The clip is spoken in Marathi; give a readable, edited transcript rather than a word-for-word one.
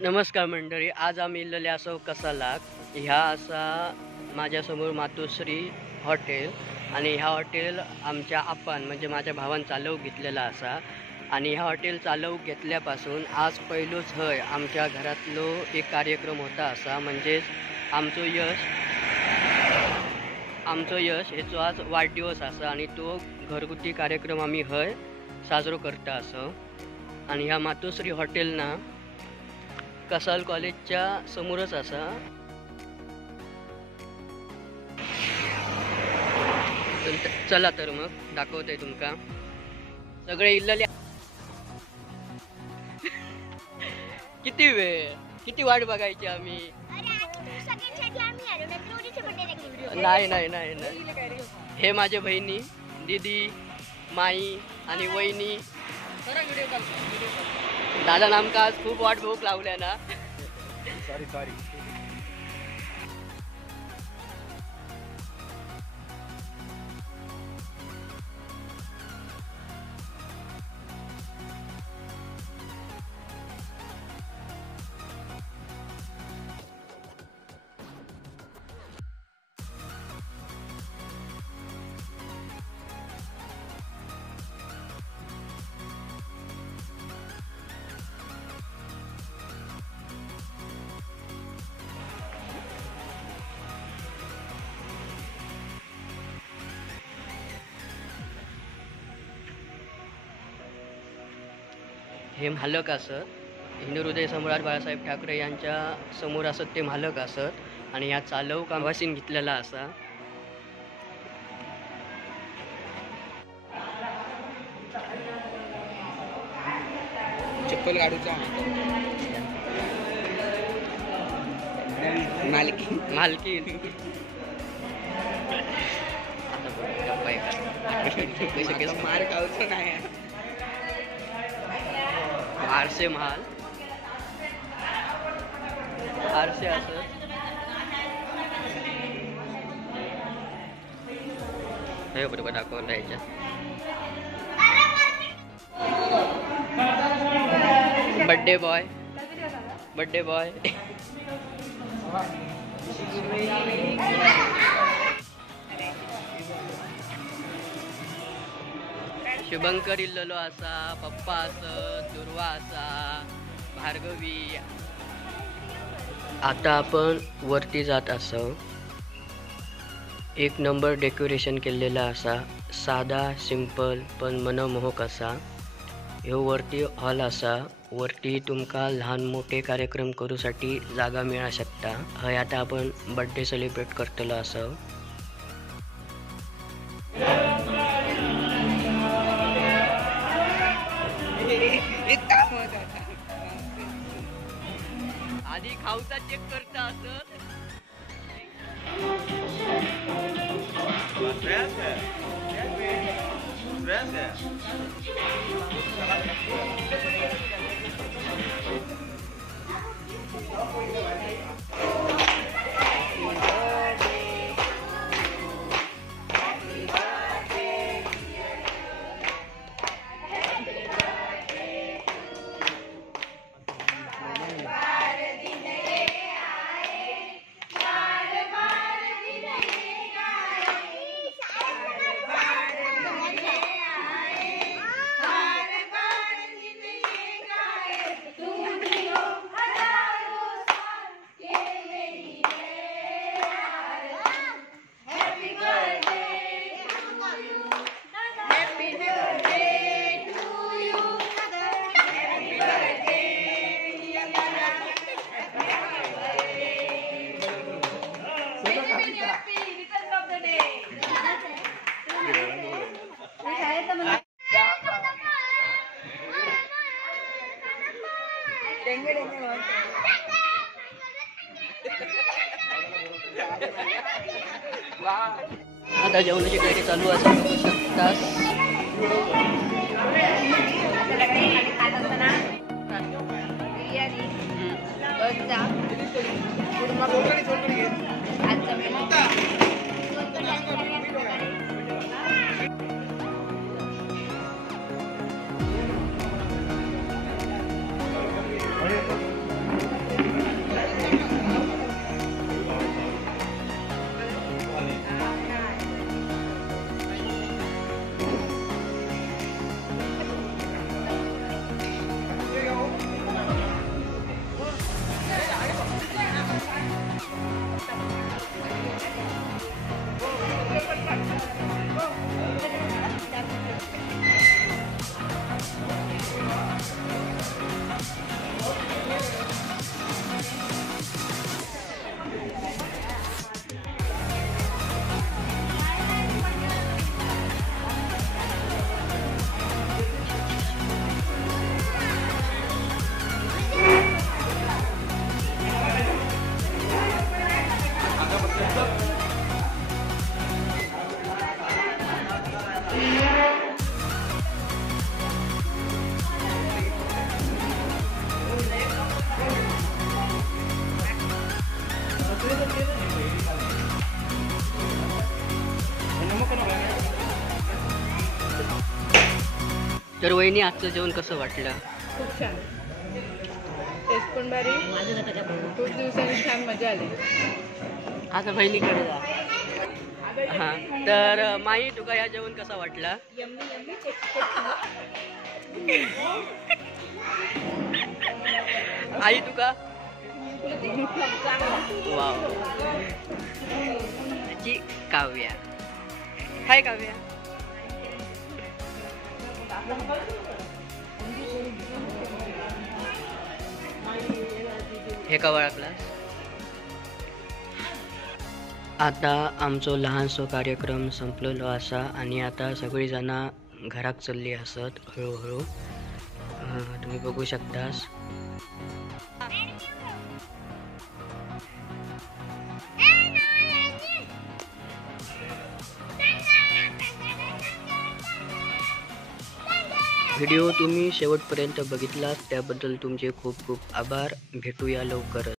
नमस्कार मंडळी, आज आम्ही इल्लेले असो कसालाक. ह्या असा माझ्यासमोर मातोश्री हॉटेल आणि ह्या हॉटेल आमच्या आप्पान म्हणजे माझ्या भावान चालवूक घेतलेला असा. आणि ह्या हॉटेल चालवूक घेतल्यापासून आज पहिलोच हय आमच्या घरातलो एक कार्यक्रम होता असा, म्हणजेच आमचो यश हेचो आज वाढदिवस असा आणि तो घरगुती कार्यक्रम आम्ही हय साजरो करता असो. आणि ह्या मातोश्री हॉटेल ना कसाल कॉलेजच्या समोरच असा. चला तर मग दाखवतोय तुमका. सगळे इल्लले किती वेळ किती वाट बघायची आम्ही. नाही नाही नाही नाही, हे माझे बहिणी दीदी माई आणि वहिनी. दादा आमका आज खूप वाट भूक लावल्या ना. सॉरी. हे मालक असत, हिंदू हृदय सम्राट बाळासाहेब ठाकरे यांच्या समोर असत ते मालक असत आणि ह्या चालवूक आवासीन घेतलेला असा. चप्पल काढूचा मालकी मार खाऊचं नाही. आरसे महाल आरसे असं हे बरोबर दाखवलं याच्या. बर्थडे बॉय शुभंकर इल्ललो असा, पप्पा असत, दुर्वा असा, भार्गवी. आता आपण वरती जात असो. एक नंबर डेकोरेशन केलेला असा, साधा सिंपल पण मनमोहक असा. ह्यो वरती हॉल असा. वरती तुमका लहान मोठे कार्यक्रम करूसाठी जागा मिळू शकता. हय आता आपण बर्थडे सेलिब्रेट करतलो असो. आधी खाऊचा चेक करता असत. आता जेवणाची तयारी चालू असेल बघू शकतास. तर वहिनी आजचं जेवण कसं वाटलं? खूप छान, टेस्ट पण भारी, खूप दिवसांनी छान मजा आली. आता बहिणीकडे जा. हा, तर माई तुका या जेवण कसा वाटला? आई तुका? वाव. जी काव्या, हाय काव्या. हे का वळखलास? आता आमचो लहानसो कार्यक्रम संपलेलो असा आणि आता सगळी जण घराक चलली असत हळूहळू. तुम्ही बघू शकतास. व्हिडिओ तुम्ही शेवटपर्यंत बघितलात त्याबद्दल तुमचे खूप खूप आभार. भेटूया लवकरच.